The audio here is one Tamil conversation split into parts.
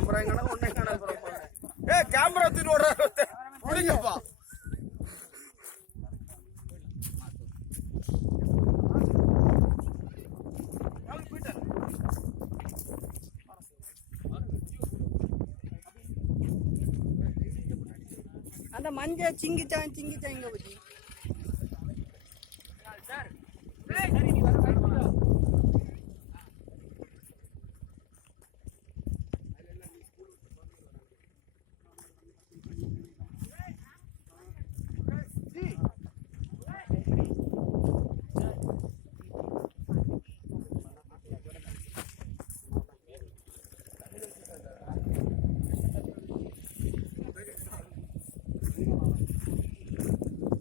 கேமரா எங்கடா ஒண்ணே காணல கேமரா தூக்கிட்டு ஓடுறாரு முடிங்கப்பா அந்த மஞ்சள் சிங்கிச்சான் இங்க பத்தி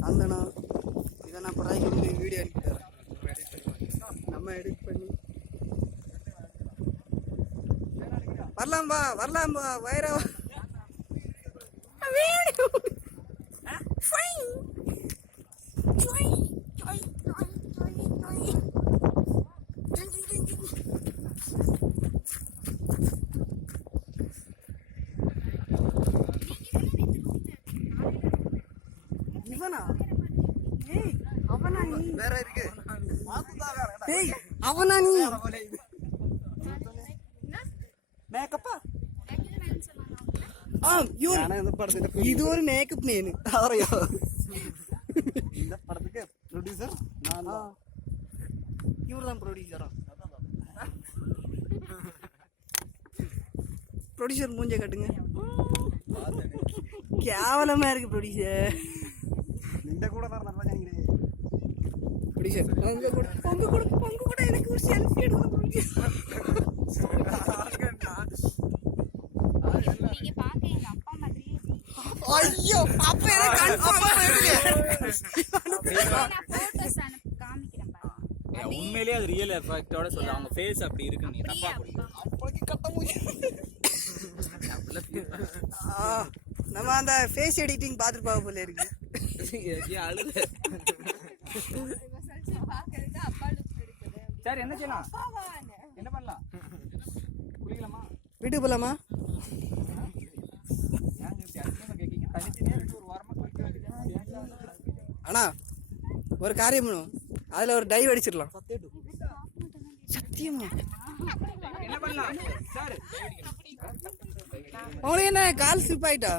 அந்த இதை நான் படம் வீடியோ எடுத்து தரேன் நம்ம எடிட் பண்ணி வரலாம்பா வைரவா இவனா ஏய் அவனா நீ வேற இருக்கு ஏய் அவனா நீ மேக்கப்பா இது ஒரு மேக்கப் நேனு അറിയോ இந்த படத்துக்கு ப்ரொடியூசர் நான் தான் இவர்தான் ப்ரொடியூசரா ப்ரொடியூசர் மூஞ்ச காட்டுங்க கேவலமா இருக்கு ப்ரொடியூசர் நின்ற கூட நான் நல்லா நினைக்கிறேன் ப்ரொடியூசர் உங்க கூட எனக்கு ஒரு செல்ஃபி எடுக்கணும் ப்ரொடியூசர் நீங்க பாக்க எங்க அப்பா மாதிரி ஐயோ அப்ப எனக்கு கன்ஃபார்மா இருக்கு நான் போட்டோஸ் அனுப்பி காமிக்கிறேன் பாருங்க உண்மையிலேயே அது ரியல் எஃபெக்ட்டோட சொல்ல அவங்க ஃபேஸ் அப்படி இருக்கு நீ தப்பா புரியுது அப்பளுக்கு கட்ட முடியும் நம்ம அந்த ஃபேஸ் எடிட்டிங் பாத்துட்டு போல இருக்கு அழுத பாக்குறதுக்கு அப்பா லுக் இருக்குது சரி என்ன செய்யலாம் என்ன பண்ணலாம் குளிக்கலாமா வீட்டுக்கு போலாமா அண்ணா ஒரு காரியம் பண்ணும் அதுல ஒரு டைவ் அடிச்சிடலாம் சத்தியமா என்ன பண்ணலாம் சார் உங்களுக்கு என்ன கால் ஸ்லிப் ஆயிட்டா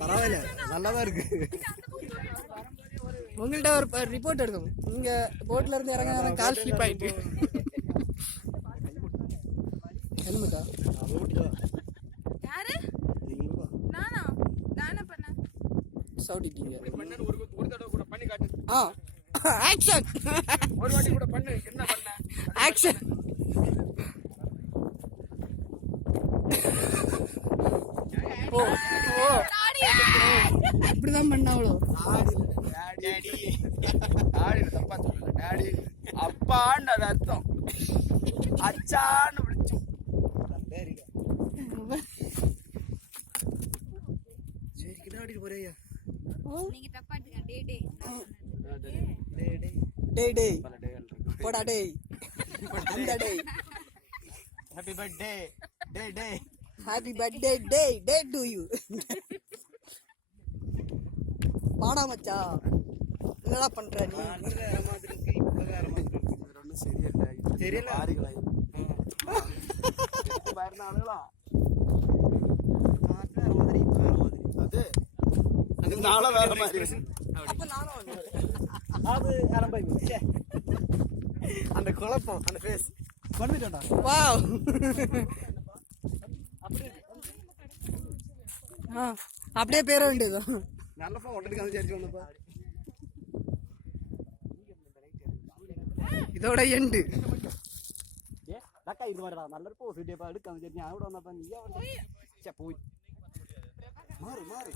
பரவாயில்ல நல்லாதான் இருக்கு உங்கள்கிட்ட ஒரு ரிப்போர்ட் எடுக்கணும் நீங்க போட்ல இருந்து இறங்க கால் ஸ்லிப் ஆயிட்டு ஹெல்மெட்டா யாரு நானா நானா பண்ண சவுடிட்டீங்க ஒரு தடவை கூட பண்ணி காட்டு ஆக்ஷன் ஒரு வாட்டி கூட பண்ணு என்ன பண்ண ஆக்ஷன் ஓ இப்படிதான் பண்ணாவளோ டாடி டாடி தப்பா சொல்லல டாடி அப்பான்னு அது அர்த்தம் அச்சான்னு விളിച്ചു சரி கிடாடி போறியா நீங்க தப்பா எடுத்துக்க டேய் போடா டேய் இந்த டேய் happy birthday day happy birthday day to you பாடா மச்சா என்னடா பண்ற நீ தெரியல பயர்ந்த ஆளுகளா அது நாள வேற மாதிரி அப்ப நானும் வந்தேன் அது ஆரம்பிச்சு அந்த குழப்பம் அந்த ஃபேஸ் பண்ணிட்டேன்டா வாவ் அப்படியே பேர வேண்டியதுதான் நல்லப்பா ஒட்டடிக்கு வந்து சேர்த்து வந்தப்பா இதோட எண்டு ഇത് വരടാ നല്ലൊരു പോസിറ്റീവ് എടുക്കാന്ന് വിചാരിച്ചു ഞാൻ ഇവിടെ വന്നപ്പോ നീ പോയി മാറി